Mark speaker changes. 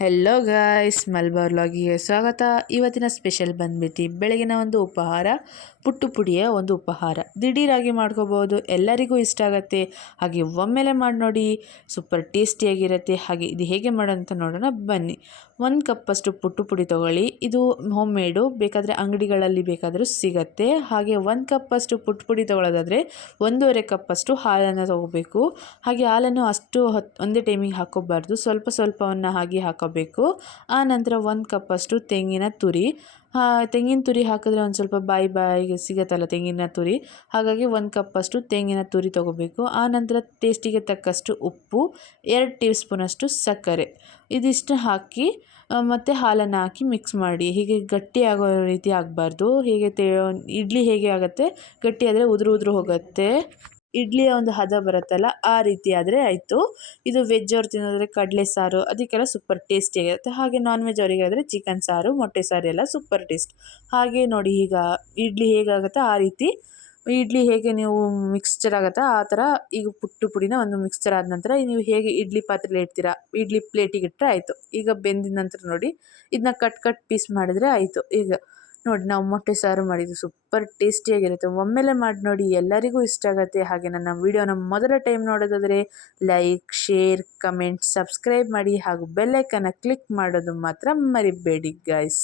Speaker 1: Hello guys Malabar ಲಾಗಿಗೆ ಸ್ವಾಗತ. ಇವತ್ತಿನ special ಬಂದ್ಬಿಟ್ಟು, ಬೆಳಗಿನ ಒಂದು ಉಪಹಾರ, ಪುಟ್ಟು ಪುಡಿಯ ಒಂದು ಉಪಹಾರ. ದಿಢೀರಾಗಿ ಮಾಡ್ಕೋಬೋದು, ಎಲ್ಲರಿಗೂ ಇಷ್ಟ ಆಗುತ್ತೆ. ಹಾಗೆ ಒಮ್ಮೆಲೆ ಮಾಡಿ ನೋಡಿ ಸೂಪರ್ ಟೇಸ್ಟಿಯಾಗಿರುತ್ತೆ ಹಾಗೆ ಇದು ಹೇಗೆ ಮಾಡೋಂತ ನೋಡೋಣ, ಬನ್ನಿ. ಒಂದು ಕಪ್ಪಷ್ಟು ಪುಟ್ಟು ಪುಡಿ ತೊಗೊಳ್ಳಿ. ಇದು ಹೋಮ್ ಮೇಡು ಬೇಕಾದರೆ ಅಂಗಡಿಗಳಲ್ಲಿ ಬೇಕಾದರೂ ಸಿಗತ್ತೆ. ಹಾಗೆ ಒಂದು ಕಪ್ಪಷ್ಟು ಪುಟ್ಟು ಪುಡಿ ತೊಗೊಳ್ಳೋದಾದರೆ ಒಂದೂವರೆ ಕಪ್ಪಷ್ಟು ಹಾಲನ್ನು ತೊಗೋಬೇಕು. ಹಾಗೆ ಹಾಲನ್ನು ಅಷ್ಟು ಹೊತ್ತು ಒಂದೇ ಟೈಮಿಗೆ ಹಾಕೋಬಾರ್ದು ಸ್ವಲ್ಪ ಸ್ವಲ್ಪವನ್ನು ಹಾಗೆ ಹಾಕೋಬೇಕು ಆ ಆನಂತರ ಒಂದು ಕಪ್ಪಷ್ಟು ತೆಂಗಿನ ತುರಿ. ತೆಂಗಿನ ತುರಿ ಹಾಕಿದ್ರೆ ಒಂದು ಸ್ವಲ್ಪ ಬಾಯಿ ಬಾಯಿಗೆ ಸಿಗತ್ತಲ್ಲ ತೆಂಗಿನ ತುರಿ. ಹಾಗಾಗಿ ಒಂದು ಕಪ್ಪಷ್ಟು ತೆಂಗಿನ ತುರಿ ತೊಗೋಬೇಕು. ಆನಂತರ ನಂತರ ಟೇಸ್ಟಿಗೆ ತಕ್ಕಷ್ಟು ಉಪ್ಪು, ಎರಡು ಟೀ ಸ್ಪೂನಷ್ಟು ಸಕ್ಕರೆ. ಇದಿಷ್ಟು ಹಾಕಿ ಮತ್ತು ಹಾಲನ್ನು ಹಾಕಿ ಮಿಕ್ಸ್ ಮಾಡಿ. ಹೀಗೆ ಗಟ್ಟಿ ಆಗೋ ರೀತಿ ಆಗಬಾರ್ದು. ಹೀಗೆ ತೇ ಇಡ್ಲಿ ಹೇಗೆ ಆಗುತ್ತೆ ಗಟ್ಟಿಯಾದರೆ ಉದುರು ಉದುರು ಹೋಗುತ್ತೆ. ಇಡ್ಲಿಯ ಒಂದು ಹದ ಬರುತ್ತಲ್ಲ, ಆ ರೀತಿ ಆದರೆ ಆಯಿತು. ಇದು ವೆಜ್ ಅವ್ರು ತಿನ್ನೋದ್ರೆ ಕಡಲೆ ಸಾರು, ಅದಕ್ಕೆಲ್ಲ ಸೂಪರ್ ಟೇಸ್ಟಿಯಾಗಿರುತ್ತೆ ಹಾಗೆ ನಾನ್ ವೆಜ್ ಅವರಿಗಾದರೆ ಚಿಕನ್ ಸಾರು, ಮೊಟ್ಟೆ ಸಾರು ಎಲ್ಲ ಸೂಪರ್ ಟೇಸ್ಟ್ ಹಾಗೆ ನೋಡಿ ಈಗ ಇಡ್ಲಿ ಹೇಗಾಗುತ್ತೋ, ಆ ರೀತಿ. ಇಡ್ಲಿ ಹೇಗೆ ನೀವು ಮಿಕ್ಸ್ಚರ್ ಆಗುತ್ತಾ, ಆ ಥರ ಈಗ ಪುಟ್ಟು ಪುಡಿನ ಒಂದು ಮಿಕ್ಸ್ಚರ್ ಆದ ನಂತರ ನೀವು ಹೇಗೆ ಇಡ್ಲಿ ಪಾತ್ರೆಲಿ ಇಡ್ತೀರಾ, ಇಡ್ಲಿ ಪ್ಲೇಟಿಗೆ ಇಟ್ಟರೆ ಆಯಿತು. ಈಗ ಬೆಂದಿದ ನಂತರ ನೋಡಿ, ಇದನ್ನ ಕಟ್ ಕಟ್ ಪೀಸ್ ಮಾಡಿದರೆ ಆಯಿತು. ಈಗ ನೋಡಿ ನಾವು ಮೊಟ್ಟೆ ಸಾರು ಮಾಡಿದ್ದು ಸೂಪರ್ ಟೇಸ್ಟಿಯಾಗಿರುತ್ತೆ ಒಮ್ಮೆಲೆ ಮಾಡಿ ನೋಡಿ ಎಲ್ಲರಿಗೂ ಇಷ್ಟ ಆಗುತ್ತೆ. ಹಾಗೆ ನನ್ನ ವಿಡಿಯೋನ ಮೊದಲ ಟೈಮ್ ನೋಡೋದಾದರೆ ಲೈಕ್ ಶೇರ್ ಕಮೆಂಟ್ ಸಬ್ಸ್ಕ್ರೈಬ್ ಮಾಡಿ ಹಾಗೂ ಬೆಲ್ಲೈಕನ್ನ ಕ್ಲಿಕ್ ಮಾಡೋದು ಮಾತ್ರ ಮರಿಬೇಡಿ ಗಾಯ್ಸ್